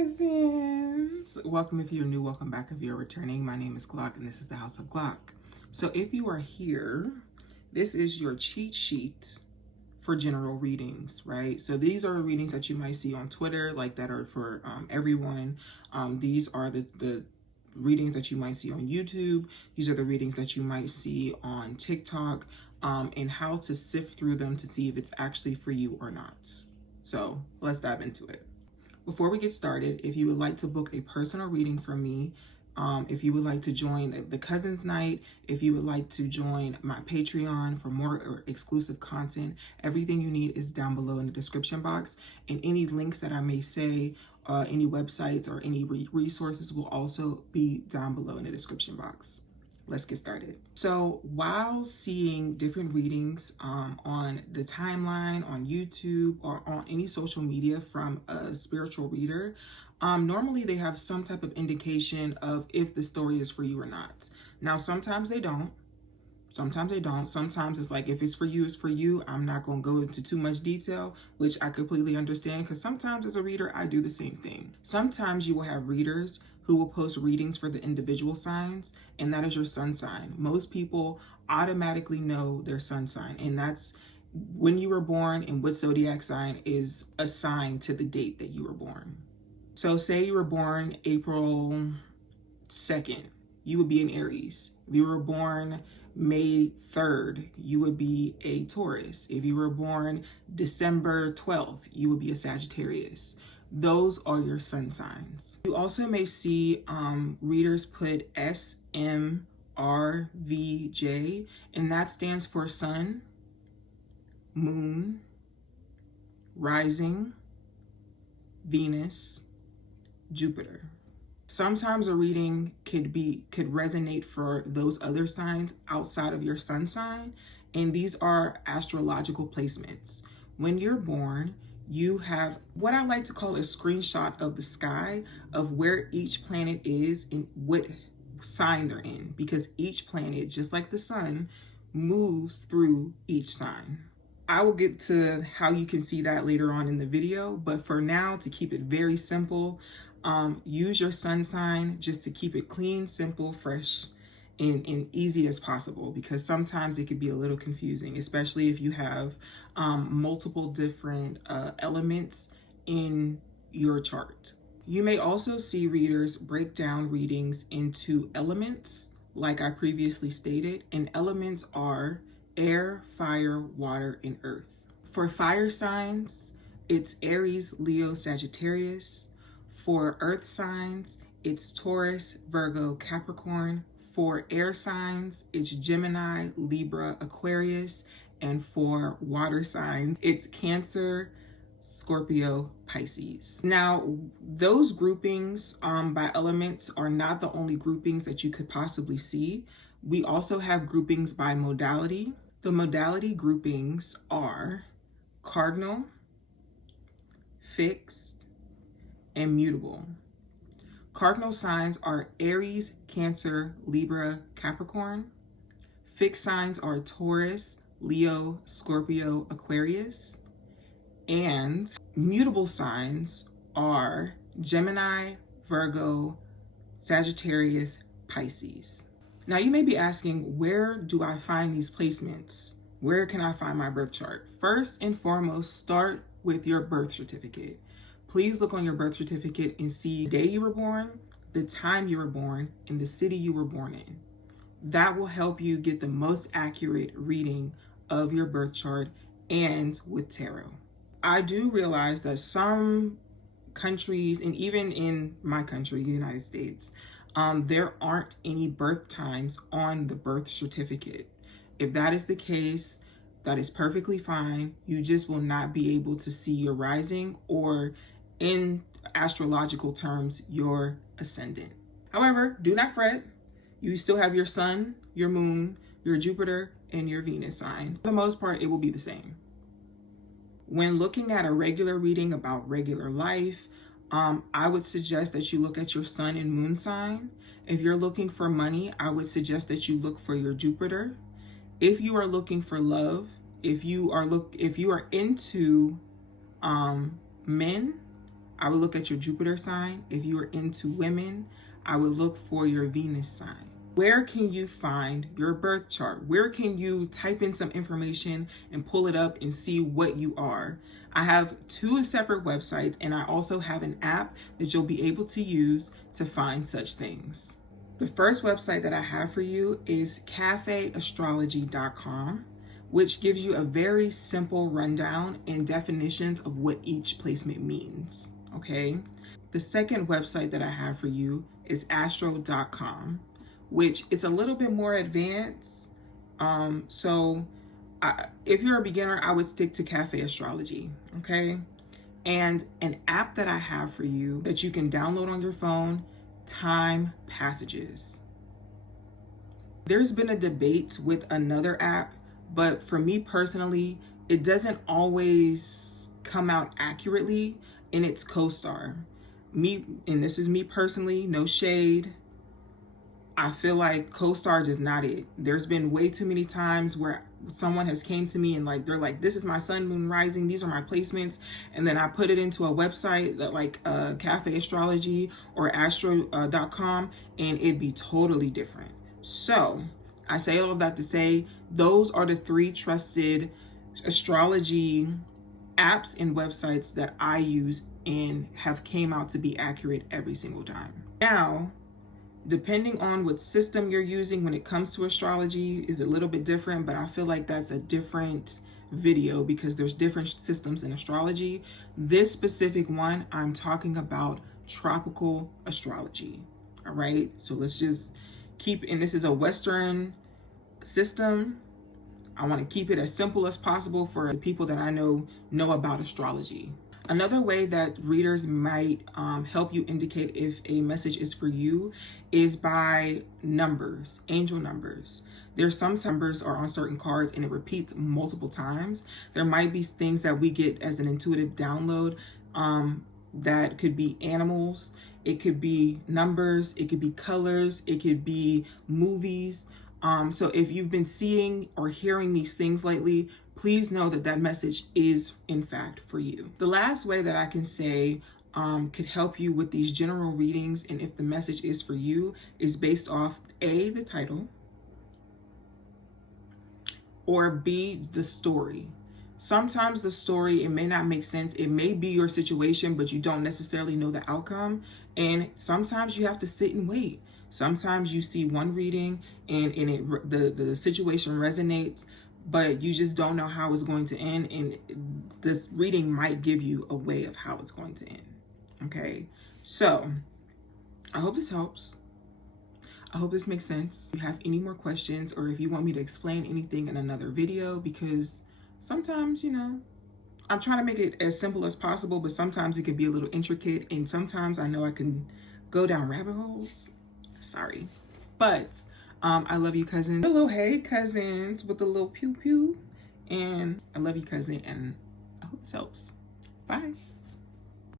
cousins. Welcome if you're new, welcome back if you're returning. My name is Glock and this is the House of Glock. So if you are here, this is your cheat sheet for general readings, right? So these are readings that you might see on Twitter, like that are for everyone. These are the readings that you might see on YouTube. These are the readings that you might see on TikTok, and how to sift through them to see if it's actually for you or not. So let's dive into it. Before we get started, if you would like to book a personal reading from me, if you would like to join the Cousins Night, if you would like to join my Patreon for more exclusive content, everything you need is down below in the description box. And any links that I may say, any websites or any resources will also be down below in the description box. Let's get started. So while seeing different readings on the timeline, on YouTube, or on any social media from a spiritual reader, normally they have some type of indication of if the story is for you or not. Now, sometimes they don't. Sometimes they don't. Sometimes it's like, if it's for you, it's for you. I'm not going to go into too much detail, which I completely understand, because sometimes as a reader, I do the same thing. Sometimes you will have readers who will post readings for the individual signs, and that is your sun sign. Most people automatically know their sun sign, and that's when you were born and what zodiac sign is assigned to the date that you were born. So say you were born April 2nd, you would be an Aries. If you were born May 3rd, you would be a Taurus. If you were born December 12th, you would be a Sagittarius. Those are your sun signs. You also may see readers put SMRVJ, and that stands for Sun, Moon, Rising, Venus, Jupiter. Sometimes a reading could resonate for those other signs outside of your sun sign, and these are astrological placements. When you're born, you have what I like to call a screenshot of the sky of where each planet is and what sign they're in, because each planet, just like the sun, moves through each sign. I will get to how you can see that later on in the video, but for now, to keep it very simple, use your sun sign just to keep it clean, simple, fresh, and easy as possible, because sometimes it could be a little confusing, especially if you have multiple different elements in your chart. You may also see readers break down readings into elements, like I previously stated, and elements are air, fire, water, and earth. For fire signs, it's Aries, Leo, Sagittarius. For earth signs, it's Taurus, Virgo, Capricorn. For air signs, it's Gemini, Libra, Aquarius. And for water signs, it's Cancer, Scorpio, Pisces. Now, those groupings by elements are not the only groupings that you could possibly see. We also have groupings by modality. The modality groupings are cardinal, fixed, and mutable. Cardinal signs are Aries, Cancer, Libra, Capricorn. Fixed signs are Taurus, Leo, Scorpio, Aquarius. And mutable signs are Gemini, Virgo, Sagittarius, Pisces. Now you may be asking, where do I find these placements? Where can I find my birth chart? First and foremost, start with your birth certificate. Please look on your birth certificate and see the day you were born, the time you were born, and the city you were born in. That will help you get the most accurate reading of your birth chart and with tarot. I do realize that some countries, and even in my country, the United States, there aren't any birth times on the birth certificate. If that is the case, that is perfectly fine. You just will not be able to see your rising, or in astrological terms, your ascendant. However, do not fret. You still have your sun, your moon, your Jupiter, and your Venus sign. For the most part, it will be the same. When looking at a regular reading about regular life, I would suggest that you look at your sun and moon sign. If you're looking for money, I would suggest that you look for your Jupiter. If you are looking for love, if you are into men, I would look at your Jupiter sign. If you are into women, I would look for your Venus sign. Where can you find your birth chart? Where can you type in some information and pull it up and see what you are? I have 2 separate websites, and I also have an app that you'll be able to use to find such things. The first website that I have for you is CafeAstrology.com, which gives you a very simple rundown and definitions of what each placement means, okay? The second website that I have for you is Astro.com, which is a little bit more advanced. If you're a beginner, I would stick to Cafe Astrology, okay? And an app that I have for you that you can download on your phone, Time Passages. There's been a debate with another app, but for me personally, it doesn't always come out accurately in its co-star. And this is me personally, no shade. I feel like co-star is not it. There's been way too many times where someone has came to me and they're like, this is my sun, moon, rising, these are my placements. And then I put it into a website that Cafe Astrology or Astro.com, and it'd be totally different. So I say all of that to say, those are the 3 trusted astrology apps and websites that I use and have came out to be accurate every single time. Now, depending on what system you're using when it comes to astrology is a little bit different, but I feel like that's a different video because there's different systems in astrology. This specific one, I'm talking about tropical astrology. All right, so let's just and this is a Western system. I want to keep it as simple as possible for the people that I know about astrology. Another way that readers might help you indicate if a message is for you is by numbers, angel numbers. There's some numbers are on certain cards and it repeats multiple times. There might be things that we get as an intuitive download that could be animals, it could be numbers, it could be colors, it could be movies. So if you've been seeing or hearing these things lately, please know that that message is in fact for you. The last way that I can say could help you with these general readings and if the message is for you is based off A, the title, or B, the story. Sometimes the story, it may not make sense. It may be your situation, but you don't necessarily know the outcome. And sometimes you have to sit and wait. Sometimes you see one reading and the situation resonates, but you just don't know how it's going to end. And this reading might give you a way of how it's going to end. Okay, so I hope this helps. I hope this makes sense. If you have any more questions or if you want me to explain anything in another video, because sometimes, I'm trying to make it as simple as possible, but sometimes it can be a little intricate and sometimes I know I can go down rabbit holes. Sorry, but I love you, cousins. Hello, hey, cousins, with a little pew pew. And I love you, cousin, and I hope this helps. Bye.